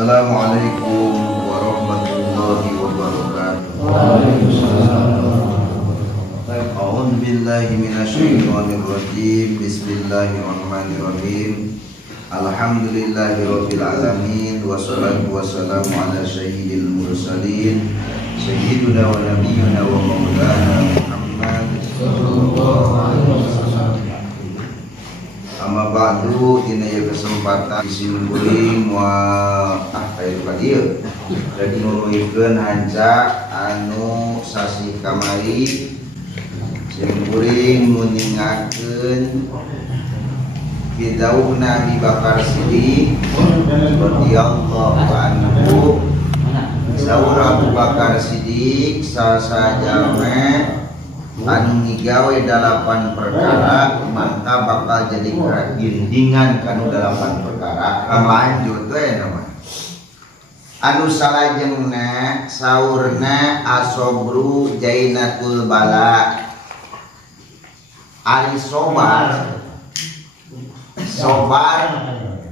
Assalamualaikum warahmatullahi wabarakatuh. A'udzu billahi minasyaitonir rajim. Bismillahirrahmanirrahim. Alhamdulillahirabbil alamin wassalatu wassalamu ala sayyidil mursalin sayyidina wa nabiyyina wa maulana Muhammad sallallahu alaihi wasallam. Amma ba'du, dina ya kesempatan simkuring wa kayak tadi jadi nuruikeun hanca anu sasi kamari simkuring muningakeun bidauh Nabi Bakar Siddiq radhiyallahu anhu. Saur Abu Bakar Siddiq sasa jalma anu ngigawe 8 perkara maka bakal jadi gindingan kanu 8 perkara. Lanjut we nama anu salajengna saurna asobru jainatul bala. Ari sobar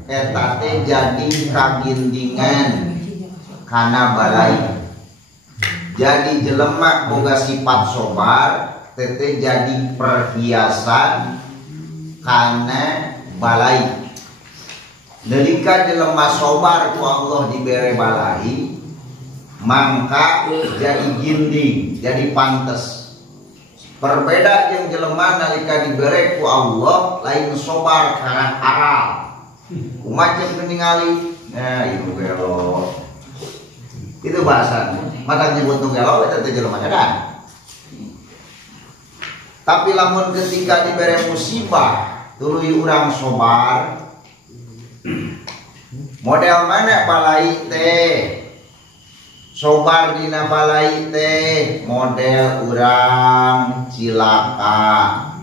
eta teh jadi kagindingan kana balai. Jadi jelema boga sifat sobar tete jadi perhiasan kana balai. Nalika jelema sobar ku Allah dibere balai mangka jadi ginding, jadi pantes. Berbeda yang jelema nalika dibere ku Allah lain sobar karena aral. Kumacem ningali ieu gelo. Itu bahasa mata nyebut gelo eta teh jelema edan. Tapi lamun ketika dibere musibah tuluy urang sobar model mana balai teh sobar dina balai teh model urang cilaka,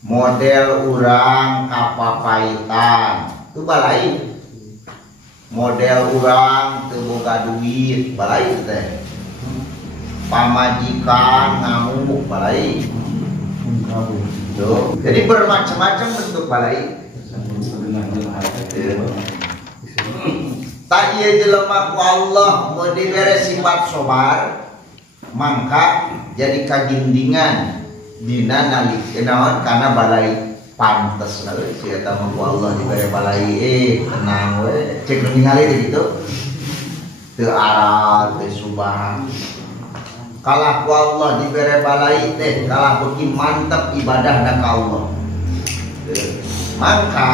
model urang kapapaitan itu balai. Model urang teu boga duit balai teh. Pamajikan ngamuk balai. Tuh. Jadi bermacam-macam bentuk balai. Tak ieu jelema ku Allah mau dibere sifat sobar mangka jadi kagindingan dina nalikeun kana balai pantes lalu si eta mah ku Allah dibere balai tenang we cek ningali gitu teu aral teu subah. Kalah ku Allah dibere balai teh kalah beuki mantep ibadahna ka Allah. Maka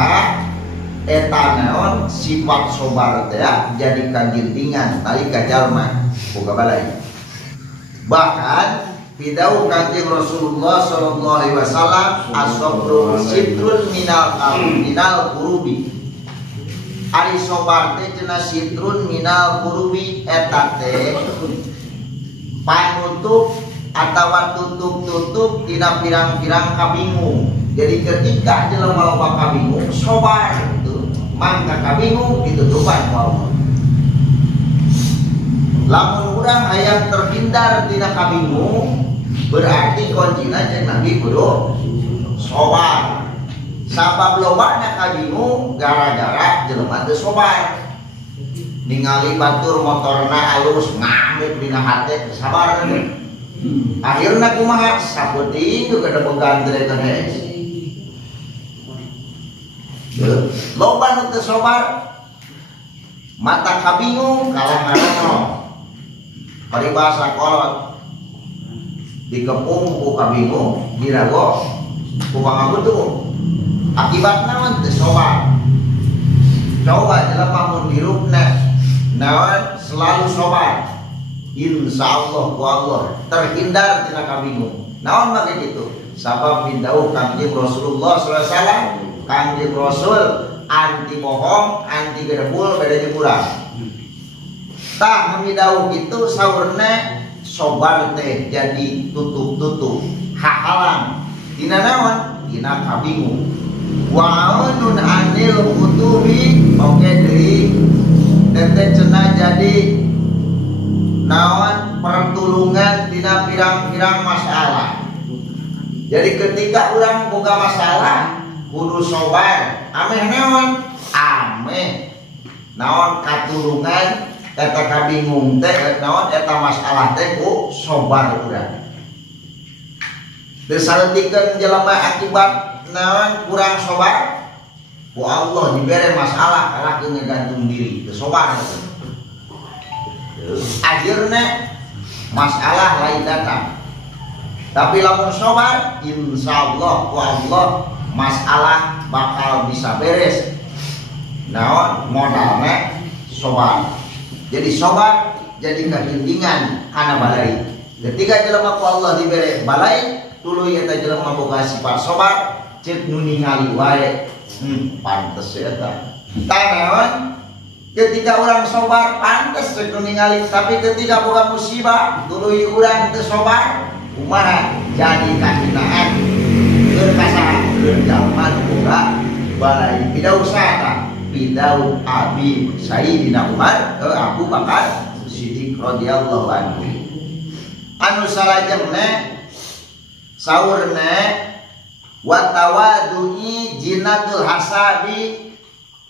eta naon sifat sobar teh jadi kagindingan nalika jalma boga balai. Bahkan pidau Kanjeng Rasulullah sallallahu alaihi wasallam as-sabru sitrun minal qurubi. Ari sobar teh cenah sitrun minal qurubi eta teh panutup atawa tutup-tutup dina pirang-pirang kabingung. Jadi ketika jelema loba kabingung sobar itu mangka kabingung ditutupan ku Allah. Lamun urang hayang terhindar tina kabingung berarti kuncina jeung Nabi kudu sobar. Sabab lobana kabingung gara-gara jelema teu sobar. Ningali batur motorna alus ngamuk dina hate sabar teh. Akhirna kumaha saputing teu kada boga andrekeun hees. Loba nu teu sobar mata kabingung kalah ngarono. Paribasa kolot dikepung ku kabingung dirago ku pangabutuh. Akibatna mah teu sobar. Coba jelema mun dirupna naon selalu sobar. Insyaallah ku Allah terhindar tina kabingung. Naon mah kitu? Sabab bidauh Kanjeng Rasulullah sallallahu alaihi wasallam. Kanjeng Rasul anti bohong, anti gedebul, beda jeung urang. Tah hamidauh kitu saurna sobar teh jadi tutup-tutup hahalang dina naon? Dina kabingung. Wa anun anil utubi oke deui teh cenah jadi naon pertulungan dina pirang-pirang masalah. Jadi ketika urang boga masalah kudu sobar ameh naon? Ameh naon katurungan eta kabingung teh naon eta masalah teh ku sobar urang. Teu saletikeun jelema akibat naon kurang sobar ku Allah dibere masalah kalakeun ngegantung diri teu sobar. Akhirnya masalah lain datang. Tapi lamun sobar, insyaallah ku Allah masalah bakal bisa beres. Naon modalnya sobar. Jadi sobar jadi kehindingan kana balai. Ketika jelema ku Allah dibere balai, tuluy eta jelema boga sifat sobar, ceuk nu ningali wae. Pantes eta. Tah naon? Ketika orang sobar pantes ceuk nu ningali, tapi ketika boga musibah, tuluy urang teu sobar, kumaha jadi kahinaan. Keur kasaha? Keur jalma nu boga balai. Tidak usah tah. Bidau Abi Sayyidina Umar Abu Bakar Siddiq radhiyallahu anhu. Anu salajengna saurna wa tawadu'i jinatul hasabi,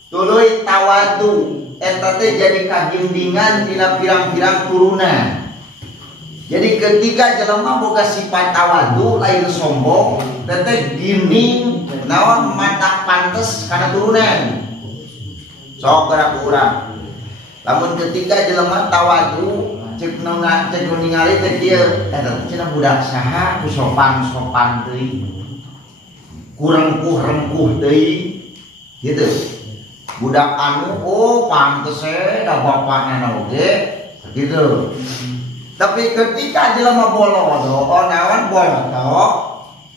tuluy tawadu eta teh jadi kagimbingan tina pirang-pirang turunan. Jadi ketika jelema boga sifat tawadu lain sombong, teteh gimning naon mata pantes kana turunan. Sok gerak urang. Lamun ketika jelema tawadu cek nu ningali teh kieu eta cenah budak saha ku sopan-sopan teuing. Ku rengkuh-rengkuh teuing. Gitu. Budak anu pantes da bapana oge gitu. Tapi ketika jelema bolodo naon bolodo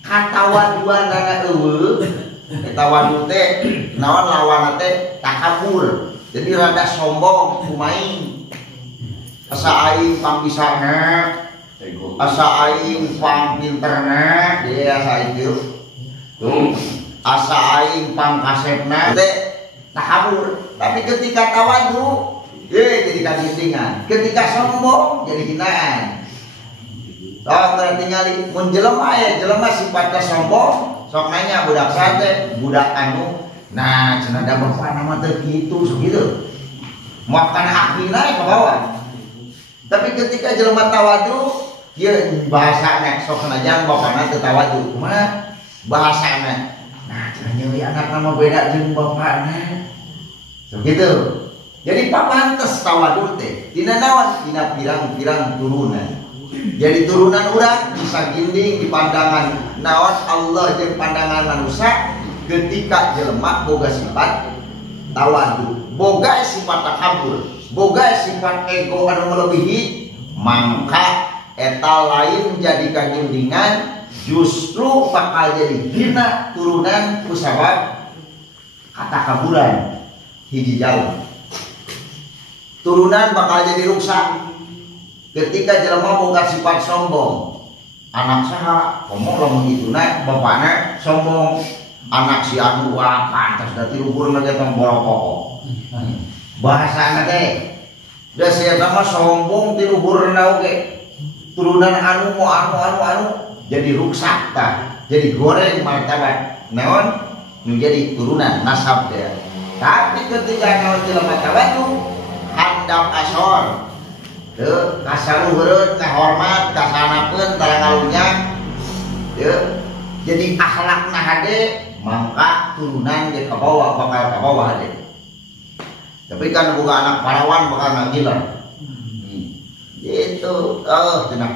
katawaduanana eueuh. Eta wadu teh naon lawanna teh takabur. Jadi rada sombong kumain. Asa aing pambisana, asa aing pang pinterna, dia asa aing kieu. Tuh, asa aing pang kasepna teh takabur. Tapi ketika tawadu, jadi kagintingan. Ketika sombong jadi hinaan. Tong tinggali mun jelema jelema sifatna sombong. Sok nanya budak sate, budak anu, nah cenah da bapak nama teh kitu segitu. Makan akina ke bawah. Tapi ketika jelema tawadu, dia bahasana sok najan bapana teu tawadu. Kumaha bahasana? Nah, cenah nyeuy anak nama beda jeung bapana. Segitu. Jadi papantes tawadu teh. Tina naon? Tina pirang-pirang turunan. Jadi turunan urang bisa ginding di pandangan naon Allah jeung pandangan manusia ketika jelema boga sifat tawadu, boga sifat takabur, boga sifat ego anu melebihi, mangka eta lain jadi kagindingan justru bakal jadi hina turunan ku sabab katakaburan hiji jalma. Turunan bakal jadi rusak. Ketika jelema boga sifat sombong, anak saha ngomong lamun ituna bapana sombong, anak si anu wah pantas da tiluhurna ge tong borokok. Bahasana teh da sia mah sombong tiluhurna oge. Turunan anu jadi rusak tah, jadi goreng martabat. Naon nu jadi turunan nasab teh. Tapi ketika naon jelema tawadu handap asor teu kasaluheureun kahormat kasanapeun tarangalunya teu jadi akhlakna hade mangka turunan ge ka bawah bakal ka bawah hade. Tapi kan boga anak parawan bakal ngagiler. Gitu cenah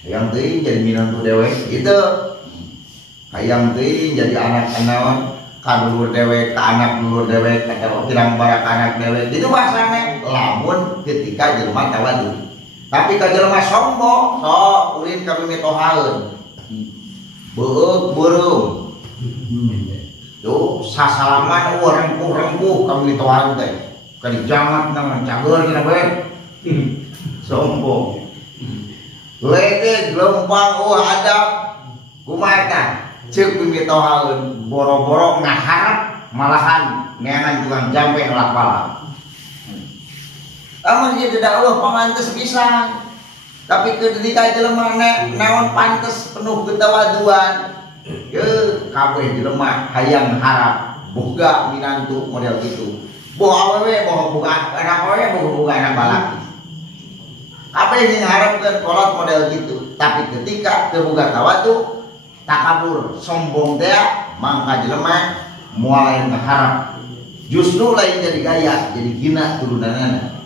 hayang teuing jadi minantu dewek gitu. Hayang teuing jadi anak naon kadulur dewek ka anak dulur dewek ka pirang barak anak dewek. Itu bahasane lamun ketika jelema tawadu. Tapi ka jelema sombong sok ulin ka mimitohaeun. Beug beureum. Tuh sasalaman rengkuh-rengkuh ka mimitohaeun teh. Ka dijangat nang cager dina bae. Sombong. Lede gelempang adab kumaha tah? Ceuk mimitohaeun boro-boro ngaharap malahan neangan tukang jampe nolak bala. Amun ieu tidak Allah pangantes pisan. Tapi ketika jelema naon pantes penuh ketawaduan. Ye kabeh jelema hayang harap boga minantu model kitu. boh awewe boh buka anak awewe boh buka anak balaki. Apa yang diharapkan kolot model gitu. Tapi ketika terbuka tawadu takabur sombong dia mangka jelema mulai mengharap justru lain jadi gaya jadi gina turunanana.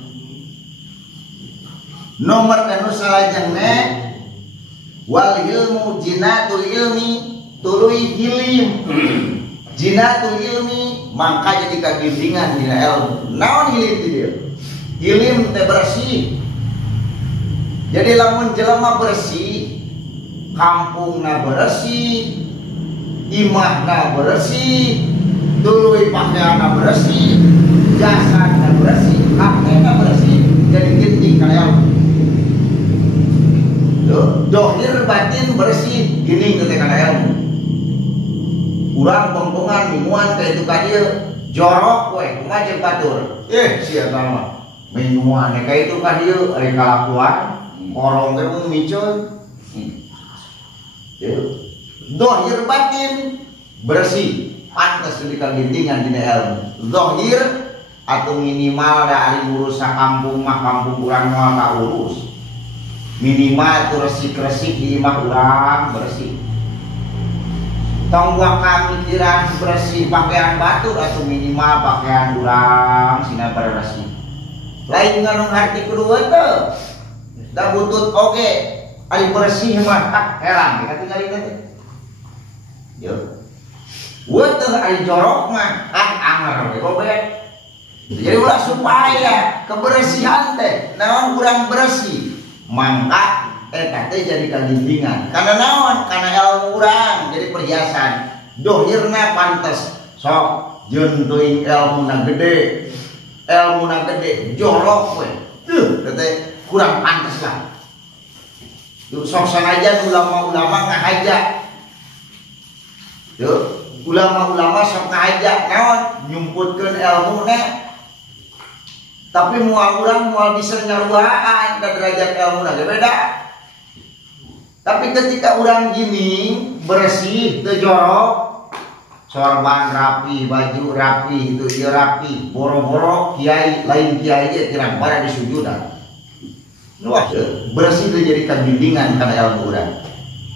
Nomor anu salajengna wal ilmu jinatul ilmi tuluy hilim. Jinatul ilmi mangka jadi kagiringan dina ilmu. Naon hilim dia? Hilim teh bersih. Jadi lamun jelema bersih, kampungna bersih, imahna bersih, tuluy pakaianna bersih, jasadna bersih, hatena bersih, jadi ginting kana ilmu. Dohir batin bersih, gini teh kana ilmu. Urang bongkongan minuan ka itu ka dieu, jorok we, kumaha jeung batur. Sia mah. Minuan ka itu ka dieu ari kalakuan, korong ge mun miceun. Dohir batin bersih, pantes di kagintingan dina ilmu. Dohir atau minimal da ari urus sakampung mah kampung urang moal ka urus. Minimal itu resik-resik di imah urang bersih. Tong gua kamikiran bersih pakaian batur atau minimal pakaian urang sina bersih. Lain nganong arti kedua teh. Da butut oge ari bersih mah heran katingali teh. Yo. Weu teh ari jorok mah anger we gobek. Jadi ulah supaya kebersihan teh naon kurang bersih. Mangka eta teh jadi kagintingan. Karena naon? Karena ilmu urang jadi perhiasan. Dohirna pantes sok jeung teuing ilmuna gede. Ilmuna gede jorok we. Teh kurang pantes lah. Yuk sok sanajan ulama-ulama ngahajak. Yuk ulama-ulama sok ngahajak naon? Nyumputkeun ilmuna. Tapi mual urang mual bisa nyaruaan ke derajat ilmuna ge beda. Tapi ketika urang gini bersih teu jorok, sorban rapi, baju rapi, itu ieu rapi, boro-boro kiai lain kiai ge tirang pada disujudan. Wah, bersih teh jadi kagintingan kana ilmu urang.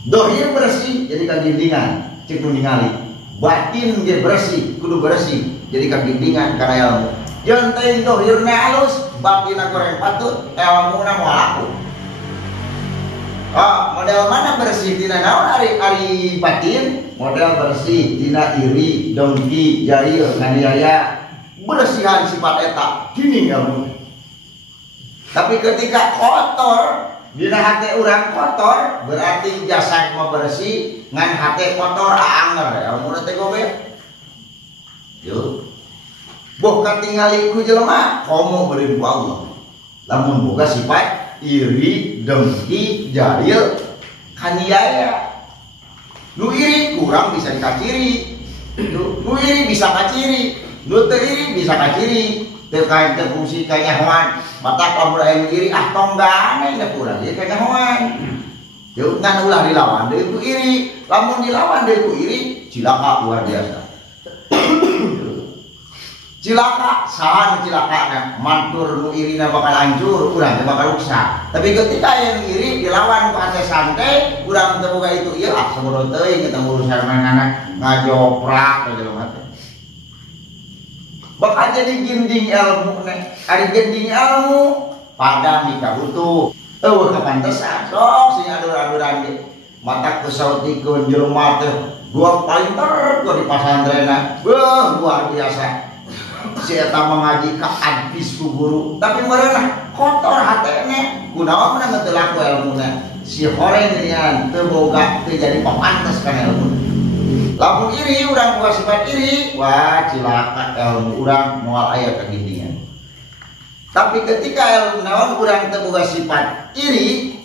Dohir bersih jadi kagintingan, cek nu ningali. Batin ge bersih, kudu bersih jadi kagintingan kana ilmu. Jangan teuing dohirna halus, batina goreng patut, ilmuna moal laku. Model mana bersih tina naon ari batin? Model bersih tina iri, dengki, jahil, nganiaya. Bersihan sifat eta, gini ilmu. Tapi ketika kotor, dina hate urang kotor, berarti jasad mah bersih, ngan hate kotor anger, ilmuna teh gobek. Yo. Boh katingali ku jelema komo beureun ku Allah. Lamun boga sifat iri, dengki, jahil, kaniaya. Nu iri kurang bisa dikaciri. Nu iri bisa kaciri, nu teu iri bisa kaciri. Teu kain teu fungsi kanyahoan. Matak lamun aya iri tong gane da kurang ieu kanyahoan. Yuk ngan ulah dilawan deui ku iri. Lamun dilawan deui ku iri, cilaka luar biasa. Cilaka, salah cilaka mantur nu irina bakal hancur, urang teh bakal rusak. Tapi ketika yang iri dilawan ku ate santai, urang teu boga itu ieu saboro teuing kita urusan manana ngajoprak ka jelema teh. Bakal jadi ginding ilmu nih. Ari ginding ilmu padam dikabutuh. Eueuh kapantesan sok sing adur-aduran ge. Matak kesautikeun jelema teh gua paling ter di pasantrenna. Beuh luar biasa. Si eta mengaji ka advis ku guru, tapi merenah kotor hatene. Kunaon mun teu laku ilmuna. Si horeng nian teu boga teu jadi papantes kana ilmu. Lamun iri urang boga sifat iri, wah cilaka ilmu urang moal aya kagintingan. Tapi ketika ilmu naon urang teu boga sifat iri,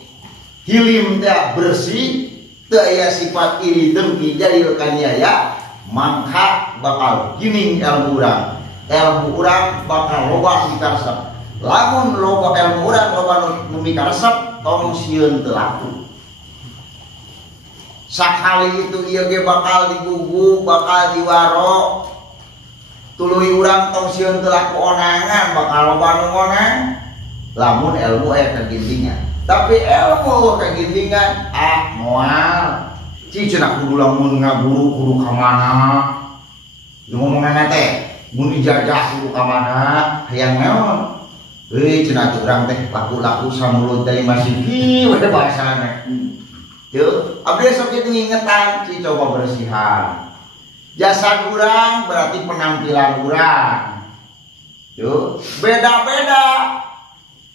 hilim teh bersih, teu aya sifat iri dengki jahil kaniaya, mangka bakal gining ilmu urang. Ilmu urang bakal loba mikaresep. Lamun loba ilmu urang loba nu mikaresep tong sieun teu laku. Sakali itu ieu ge bakal diguguk, bakal diwaro. tuluy urang tong sieun teu laku onangan bakal loba nu onang lamun ilmu aya kagintingan. Tapi ilmu kagintingan moal ci cenah kudu lamun ngaguru kudu ka mana ngomongan teh mun ijazah kudu ka mana hayang naon cenah teu urang teh laku-laku samulut teh masih kieu we bahasana. Teu abdi sok kitu ngingetan ci coba bersihan. Jasad urang berarti penampilan urang. Yo, beda-beda.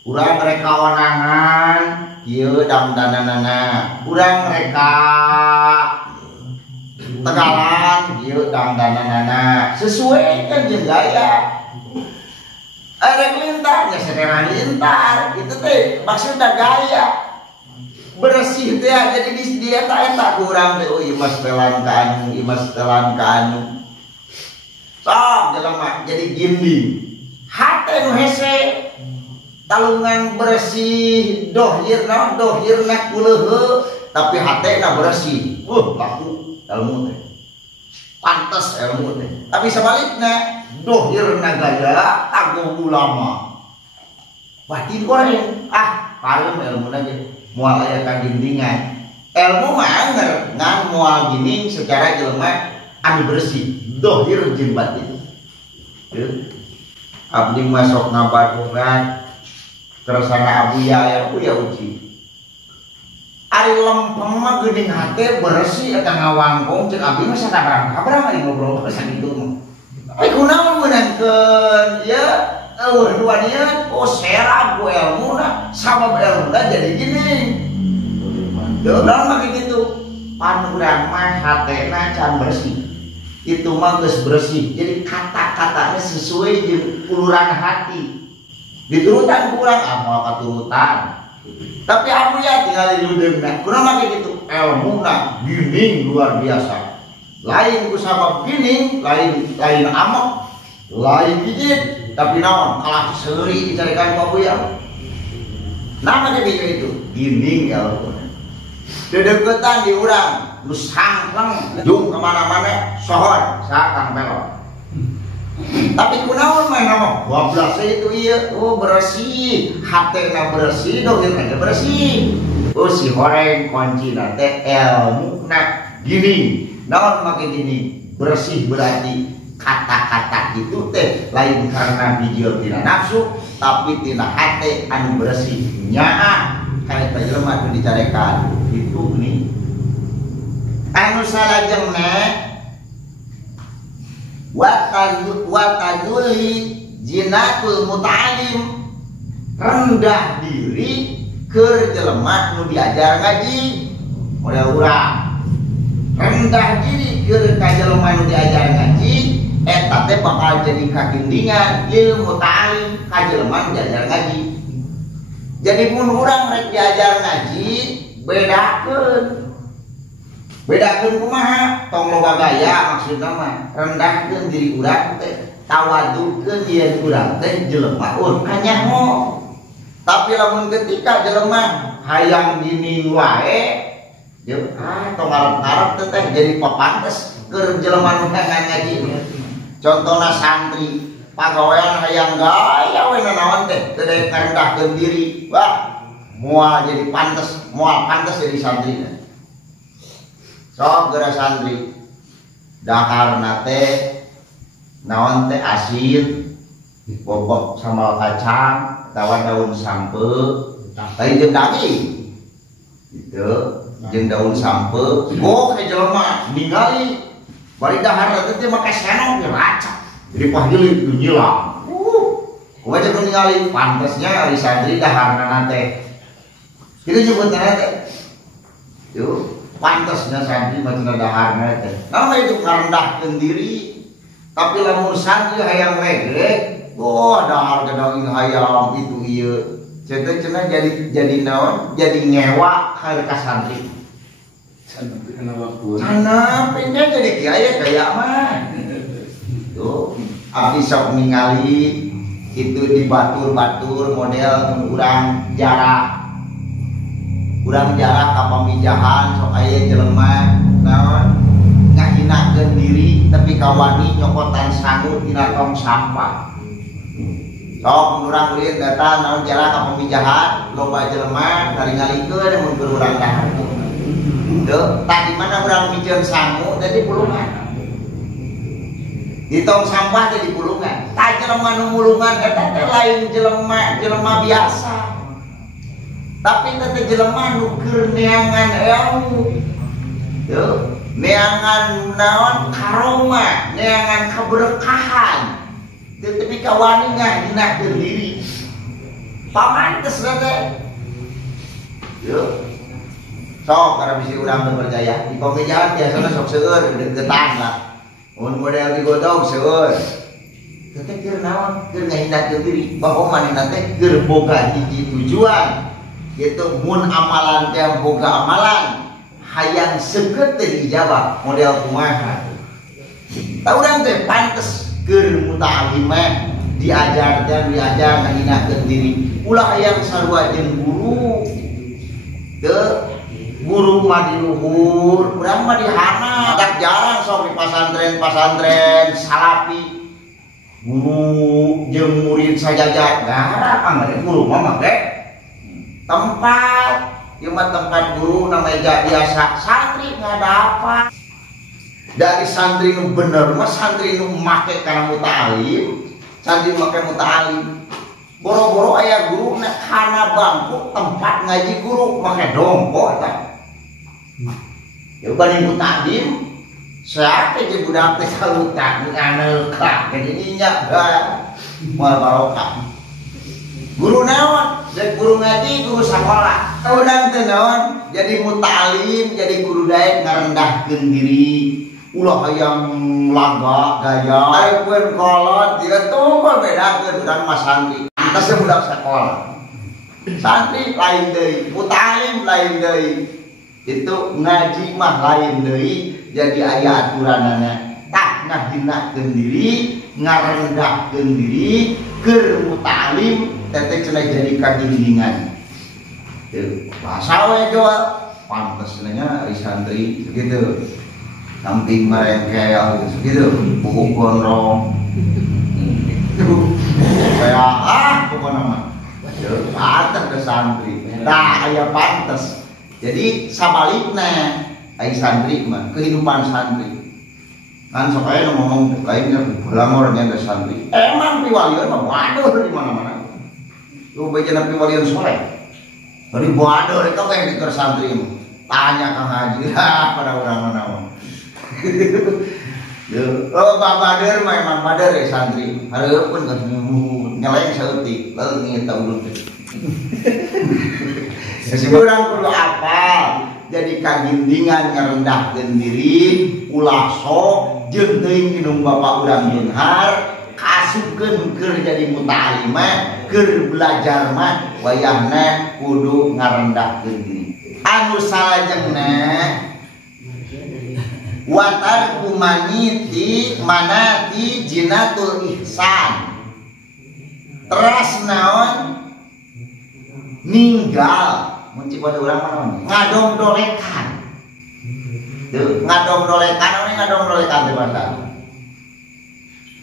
Urang reka onangan, ieu dandananana. Urang reka tegalan, ieu dandananana. Sesuaikan jeung gaya. Arek lintar, nya saderana lintar. Itu teh maksudna gaya. Bersih teh jadi di dia eta kurang teh imas telan ka anu imas telan ka anu sok jelema jadi ginding hate nu hese talungan bersih dohirna kuleuheu tapi hatena bersih laku ilmu teh pantes ilmu teh tapi sebaliknya dohirna gaya tanggung ulama batin goreng pareum ilmuna ge moal aya kagintingan. Ilmu mah ngan moal gining secara jelema anu bersih, dohir jeung batin. Abdi masuk ngabadungan tersana abuya uji. Ari lempeng mah geuning hate bersih eta ngawangkong ceuk abdi mah sabarang ngobrol sakitu mah. Ai kunaon meunangkeun ya duanya serap ku ilmuna sabab ilmuna jadi gini dalam kayak gitu panurang mah hatena can bersih itu mah geus bersih jadi kata-katanya sesuai jeung uluran hati diturutan kurang moal katurutan tapi abu ya tinggal di ludeungna kunaon kayak gitu ilmuna gining luar biasa lain ku sabab gining lain amok lain bijit tapi naon kalah seuri dicarikan ku abuyang nama dia itu gining ilmu dedeketan di urang lu sangkleng jung kemana-mana sohor sakang pelot tapi kunaon mah nama 12 itu iya bersih hatena bersih dohirna bersih si horeng kuncina teh ilmuna gining naon make gining bersih berarti kata-kata itu teh lain karena bijil tina nafsu tapi tina hate anu bersih nyaa kayak jelema anu dicarekan itu nih anu salajengna wa taduli jinatul muta'alim rendah diri keur jelema nu diajar ngaji model urang rendah diri keur ka jelema nu diajar ngaji eta teh bakal jadi kagendingan ilmu ta'alim ka jelema diajar ngaji. Jadi mun urang rek diajar ngaji bedakeun kumaha tong loba gaya maksudna mah rendahkeun diri urang teh tawadukeun ieun urang teh jelema kanyaho. Tapi lamun ketika jelema hayang gining wae tong arep-arep teh jadi papantes keur jelema nu ngaji. Contohna santri pagawean hayang gaya we naon teh teu daek ngarendahkeun diri moal pantes jadi santri sok geura santri daharna teh naon teh asin bobok sambal kacang tawa daun sampe tadi jeung daging gitu jeung daun sampe go ka jelema ningali bari dahar teh make senok diracak jadi pahili itu nyilang kumaha jeung ningali pantesnya ari santri daharna teh kitu nyebutna teh yo pantesna santri mah cenah daharna teh naon itu ngarendahkeun diri tapi lamun santri hayang legrek dahar gedang hayam itu ieu cenah jadi naon jadi ngewa ka santri sana pengen jadi kiai kayak mah tuh abdi sok ningali itu dibatur-batur model urang jarak ka pamijahan sok aya jelema naon ngahinakeun diri tapi kawani nyokotan sangu tina tong sampah. Sok urang ulin datang naon jalan ka pemijahan loba jelema ngaling-ngalingkeun mun keur urang dahar. Teu, tadi mana urang mijeun sangu jadi pulungan. Di tong sampah jadi pulungan. Tah jelema nu mulungan eta teh lain jelema biasa. Tapi teh jelema nu keur neangan ilmu. Teu, neangan naon karoma, neangan keberkahan. Tapi kawani ngahinakeun diri. Pamantes teh. Teu. Sok karena bisi urang berjaya di pemijahan biasana sok seueur deketan lah. Mun model digodong seueur. Teh keur naon? Keur ngahinakeun diri. Bahwa manehna teh keur boga hiji tujuan. Yaitu mun amalan teh boga amalan hayang seukeut teh dijawab model kumaha. Tah urang teh pantes keur muta'alim diajar ngahinakeun diri. Ulah hayang sarua jeung guru. Teu guru mah di luhur, urang mah di hana, tak jarang sok di pasantren salapi. Guru jeung murid sajajar, garang anggar guru mah make tempat, ieu mah tempat guru na meja biasa, santri ngadapat. Dari santri nu bener mah santri nu make kana muta'alim, santri make muta'alim. Boro-boro aya guru na kana bangku tempat ngaji guru make dompo eta. Ya bani muta'alim siapa aja budak teh salutan nganelka jadi inyak moal barokah. Guru naon? Jadi guru ngaji, guru sekolah. Urang teh naon? Jadi muta'alim, jadi guru daek ngarendahkeun diri. Ulah hayang laga gaya. Ayeun kolot dia tuh bedakeun urang mah santri. Antas budak sekolah. Santri lain deui, muta'alim lain deui. Itu ngaji mah lain deui jadi aya aturanana. Tah ngahinakeun diri, ngarendahkeun diri, keur muta'alim teteh cenah jadi kaginggingan. Teu bahasa we jual pantes nya ari santri begitu. Samping merengkel gitu, buku gondrong. Kayak pokoknya mah. Pantes ke santri. Tah aya pantes. Jadi sabalikna ai santri mah kehidupan santri. Kan sok aya ngomong lainnya belangornya ada santri. Emang piwalian mah waduh di mana-mana. Lu baca piwalian soleh. Dari waduh itu kayak di santri mah. Tanya Kang Haji pada orang naon. Oh Pak Bader mah emang Bader ya santri. Hareupeun geus nyeleng saeutik, leungit taulun teh. Urang kudu apal jadi kagindingan ngarendahkeun diri ulah sok jeung teuing minum bapak urang beunghar kasupkeun keur jadi muta'alim keur belajar mah wayahna kudu ngarendahkeun diri. Anu salajengna watar kumaniti manati jinatul ihsan. Teras naon ninggal muncul pada urang naon ngadongdolekan. Tuh ngadongdolekan teh bahasa.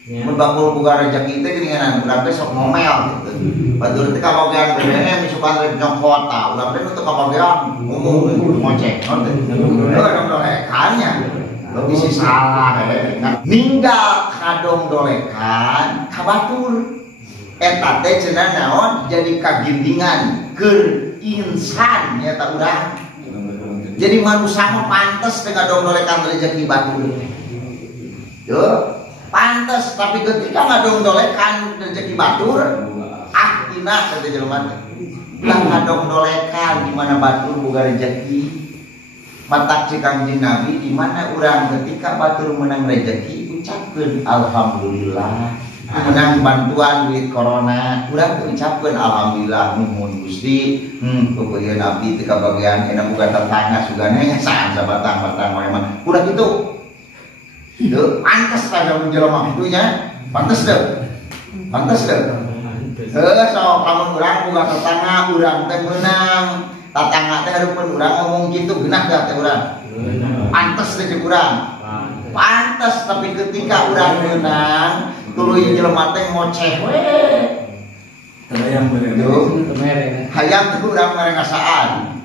Mun bakul buka rezeki teh geuningan urang teh sok ngomel gitu. Batur teh kabagean BBM isukan rek nyokota, urang teh teu kabagean ngomong ngocek non teh. Ngadongdolekannya logis salah ninggal kadongdolekan kabatur. Eta teh cenah naon jadi kagindingan keur insan nyata urang. Jadi manusia mah pantes teh ngadongdolekan rezeki batur. Yo, pantes tapi ketika ngadongdolekan rezeki batur, tina kata jelema teh. Lah ngadongdolekan di mana batur boga rezeki. Matak cikang jeung Nabi di mana urang ketika batur menang rezeki ucapkeun alhamdulillah. Menang bantuan duit corona urang teu ucapkeun alhamdulillah nuhun Gusti. Pokoknya Nabi teu kabagean ena boga tetangga sugana saan sabatang-batang wae mah. Udah gitu. Teu pantes kada mun jelema kitunya. Pantes teu? Pantes teu? Sok lamun urang boga tetangga urang teh meunang. Tatangga teh hareupeun urang ngomong kitu geunah da teh urang. Pantes teh cek urang. pantas, tapi ketika urang menang tuluy jelema teh ngoceh we. Terbayang bener. Hayang teh urang mere ngasaan.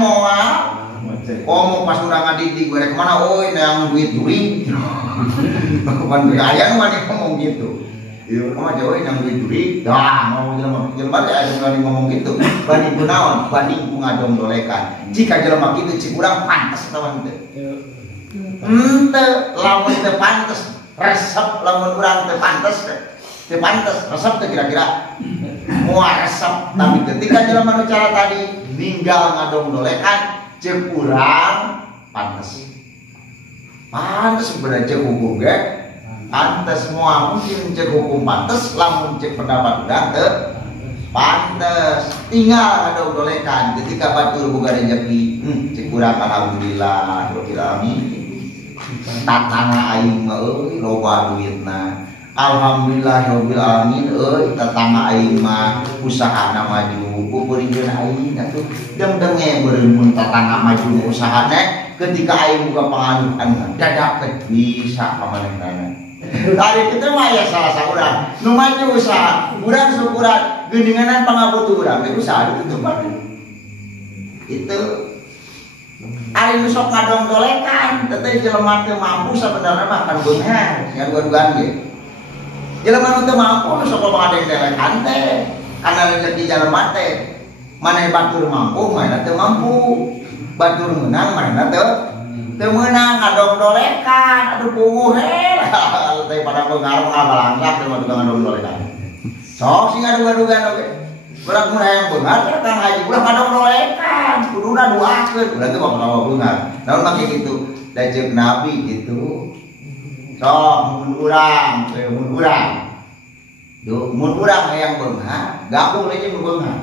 Moal. Ngomong pas urang ngadidik gue kemana, oi neang duit. Kapan aya nu ngomong gitu. Ieu mah jauh yang duit. Dah ngomong jelema teh aya ngomong gitu. Banding kunaon? Banding ku ngadongdolekan. Jika jelema kitu cik urang pantes tawan teh. Henteu lamun teu pantes resep, lamun urang teu pantes resep teh kira-kira moal resep. Tapi ketika jelema nu cara tadi ninggal ngadongdolekan cek urang pantes sebenarnya cek hukum ge pantes semua mungkin cek hukum pantes, lamun cek pendapat urang teu pantes tinggal ngadongdolekan ketika batur boga rezeki cek urang alhamdulillah rabbil alamin tatangga aing mah euy loba duitna alhamdulillah rabbil alamin euy tatangga aing mah usahana maju beureungeun aing atuh deng-denge beureun mun tatangga maju usahana ketika aing boga pangaluhan dadak teh bisa pamanehna. Tadi kitu mah ya salah saurang nu maju usaha urang syukuran geundenganan pangabutuh urang teh usaha ditutupan itu ari nu sok ngadongdolekan teh jelema teu mampu sabenerna mah kan beunghar ngan duan-duan ge jelema nu teu mampu nu sok ngadongdolekan teh karena rezeki jelema teh maneh batur mampu maneh teu mampu batur menang maneh teu meunang ngadongdolekan aduh puguh teh pada pengaruh ngabalangsak teu tukang ngadongdolekan sok sing adu-adugan oge urang mun hayang beunghar datang haji ulah ngadongdolekan kuduna duakeun urang teh bakal beunghar naon make kitu da ceuk nabi gitu sok mun urang mun urang hayang beunghar gabung lagi mun beunghar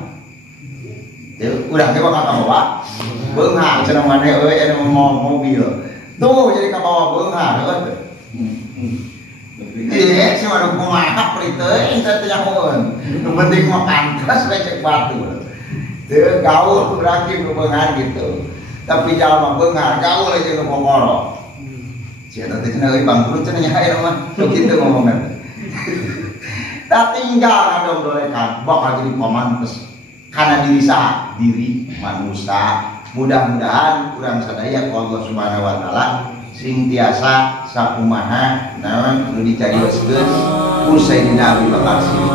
teu urang teh bakal kabawa beunghar cenah maneh euy anu mobil tuh jadi kabawa beunghar euy iya sih mah kumaha pri teh teh nyahoeun nu penting mah pantes we cek batur teu gaul urang ge beunghar gitu tapi jalma beunghar gaul aja nu kokoro sia teh cenah euy bangkrut cenah nya aya mah kitu ngomongna tak tinggal ngadongdolekan bakal jadi pamantes karena diri manusia. Mudah-mudahan kurang sadaya ku Allah Subhanahu wa taala sing tiasa sakumaha naon nu dicarioskeun ku Sayyidina Abu Bakar Siddiq.